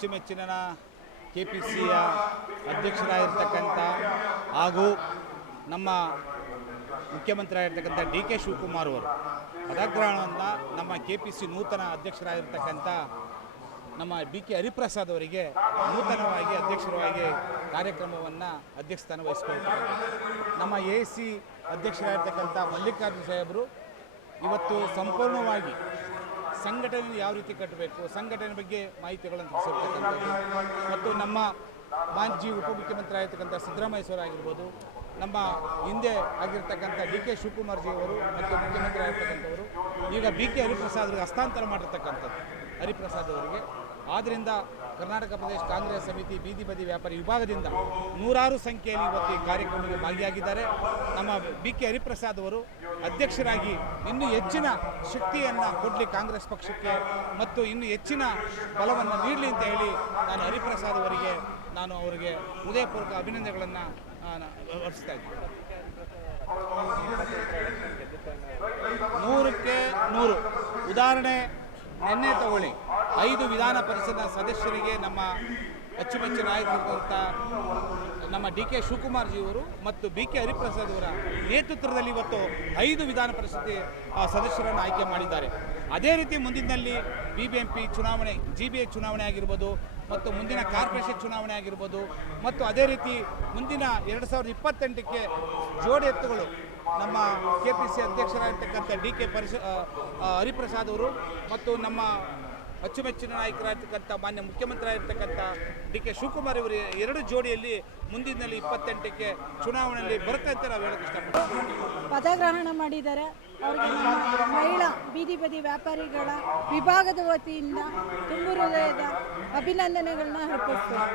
ಅಚ್ಚುಮೆಚ್ಚಿನ KPCಯ ಅಧ್ಯಕ್ಷರಾಗಿರ್ತಕ್ಕಂಥ ಹಾಗೂ ನಮ್ಮ ಮುಖ್ಯಮಂತ್ರಿಯಾಗಿರ್ತಕ್ಕಂಥ DK ಶಿವಕುಮಾರ್ ಅವರು ಪದಗ್ರಹಣವನ್ನು ನಮ್ಮ KPC ನೂತನ ಅಧ್ಯಕ್ಷರಾಗಿರ್ತಕ್ಕಂಥ ನಮ್ಮ BK ಹರಿಪ್ರಸಾದ್ ಅವರಿಗೆ ನೂತನವಾಗಿ ಅಧ್ಯಕ್ಷರಾಗಿ ಕಾರ್ಯಕ್ರಮವನ್ನು ಅಧ್ಯಕ್ಷಸ್ಥಾನ ವಹಿಸಿಕೊಳ್ತಾರೆ. ನಮ್ಮ AAC ಅಧ್ಯಕ್ಷರಾಗಿರ್ತಕ್ಕಂಥ ಮಲ್ಲಿಕಾರ್ಜುನ ಸಾಹೇಬರು ಇವತ್ತು ಸಂಪೂರ್ಣವಾಗಿ ಸಂಘಟನೆ ಯಾವ ರೀತಿ ಕಟ್ಟಬೇಕು, ಸಂಘಟನೆ ಬಗ್ಗೆ ಮಾಹಿತಿಗಳನ್ನು ತಿಳಿಸಿರ್ತಕ್ಕಂಥದ್ದು ಮತ್ತು ನಮ್ಮ ಮಾಜಿ ಉಪಮುಖ್ಯಮಂತ್ರಿ ಆಗಿರ್ತಕ್ಕಂಥ ಸಿದ್ದರಾಮಯ್ಯ ಆಗಿರ್ಬೋದು, ನಮ್ಮ ಹಿಂದೆ ಆಗಿರ್ತಕ್ಕಂಥ DK ಶಿವಕುಮಾರ್ ಜಿ ಅವರು ಮತ್ತು ಮುಖ್ಯಮಂತ್ರಿ ಆಗಿರ್ತಕ್ಕಂಥವರು ಈಗ BK ಹರಿಪ್ರಸಾದ್ ಅವರಿಗೆ ಹಸ್ತಾಂತರ ಮಾಡಿರ್ತಕ್ಕಂಥದ್ದು ಹರಿಪ್ರಸಾದ್ ಅವರಿಗೆ. ಆದ್ದರಿಂದ ಕರ್ನಾಟಕ ಪ್ರದೇಶ ಕಾಂಗ್ರೆಸ್ ಸಮಿತಿ ಬೀದಿ ಬದಿ ವ್ಯಾಪಾರಿ ವಿಭಾಗದಿಂದ ನೂರಾರು ಸಂಖ್ಯೆಯಲ್ಲಿ ಇವತ್ತು ಈ ಕಾರ್ಯಕ್ರಮಕ್ಕೆ ಭಾಗಿಯಾಗಿದ್ದಾರೆ. ನಮ್ಮ BK ಹರಿಪ್ರಸಾದ್ ಅವರು ಅಧ್ಯಕ್ಷರಾಗಿ ಇನ್ನೂ ಹೆಚ್ಚಿನ ಶಕ್ತಿಯನ್ನು ಕೊಡಲಿ ಕಾಂಗ್ರೆಸ್ ಪಕ್ಷಕ್ಕೆ ಮತ್ತು ಇನ್ನೂ ಹೆಚ್ಚಿನ ಬಲವನ್ನು ನೀಡಲಿ ಅಂತ ಹೇಳಿ ನಾನು ಹರಿಪ್ರಸಾದ್ ಅವರಿಗೆ ಅವರಿಗೆ ಹೃದಯಪೂರ್ವಕ ಅಭಿನಂದನೆಗಳನ್ನು ಅರ್ಪಿಸ್ತಾ ಇದ್ದೀನಿ. 100ಕ್ಕೆ 100 ಉದಾಹರಣೆ ನಿನ್ನೆ ತಗೊಳ್ಳಿ, 5 ವಿಧಾನ ಪರಿಷತ್ನ ಸದಸ್ಯರಿಗೆ ನಮ್ಮ ಅಚ್ಚುಮೆಚ್ಚಿನ ನಾಯಕರಾದಂಥ ನಮ್ಮ DK ಶಿವಕುಮಾರ್ ಜಿ ಅವರು ಮತ್ತು BK ಹರಿಪ್ರಸಾದ್ ಅವರ ನೇತೃತ್ವದಲ್ಲಿ ಇವತ್ತು 5 ವಿಧಾನ ಪರಿಷತ್ ಸದಸ್ಯರನ್ನು ಆಯ್ಕೆ ಮಾಡಿದ್ದಾರೆ. ಅದೇ ರೀತಿ ಮುಂದಿನಲ್ಲಿ BBMP ಚುನಾವಣೆ, GBA ಚುನಾವಣೆ ಆಗಿರ್ಬೋದು ಮತ್ತು ಮುಂದಿನ ಕಾರ್ಪೊರೇಷನ್ ಚುನಾವಣೆ ಆಗಿರ್ಬೋದು ಮತ್ತು ಅದೇ ರೀತಿ ಮುಂದಿನ 2028ಕ್ಕೆ ಜೋಡಿ ಎತ್ತುಗಳು ನಮ್ಮ KPC ಅಧ್ಯಕ್ಷರಾಗಿರ್ತಕ್ಕಂಥ DK ಹರಿಪ್ರಸಾದ್ ಅವರು ಮತ್ತು ನಮ್ಮ ಅಚ್ಚುಮೆಚ್ಚಿನ ನಾಯಕರಾಗಿರ್ತಕ್ಕಂಥ ಮಾನ್ಯ ಮುಖ್ಯಮಂತ್ರಿ ಆಗಿರ್ತಕ್ಕಂಥ DK ಶಿವಕುಮಾರ್ ಅವರು 2 ಜೋಡಿಯಲ್ಲಿ ಮುಂದಿನಲ್ಲಿ 28ಕ್ಕೆ ಚುನಾವಣೆಯಲ್ಲಿ ಬರುತ್ತೆ ನಾವು ಹೇಳೋಕ್ಕೆ ಇಷ್ಟಪಡ್ತೀವಿ. ಪದಗ್ರಹಣ ಮಾಡಿದ್ದಾರೆ. ಅವರಿಗೆ ನಮ್ಮ ಮಹಿಳಾ ಬೀದಿ ಬದಿ ವ್ಯಾಪಾರಿಗಳ ವಿಭಾಗದ ವತಿಯಿಂದ ತುಂಬ ಹೃದಯದ ಅಭಿನಂದನೆಗಳನ್ನ ಅರ್ಪಿಸ್ತಾರೆ.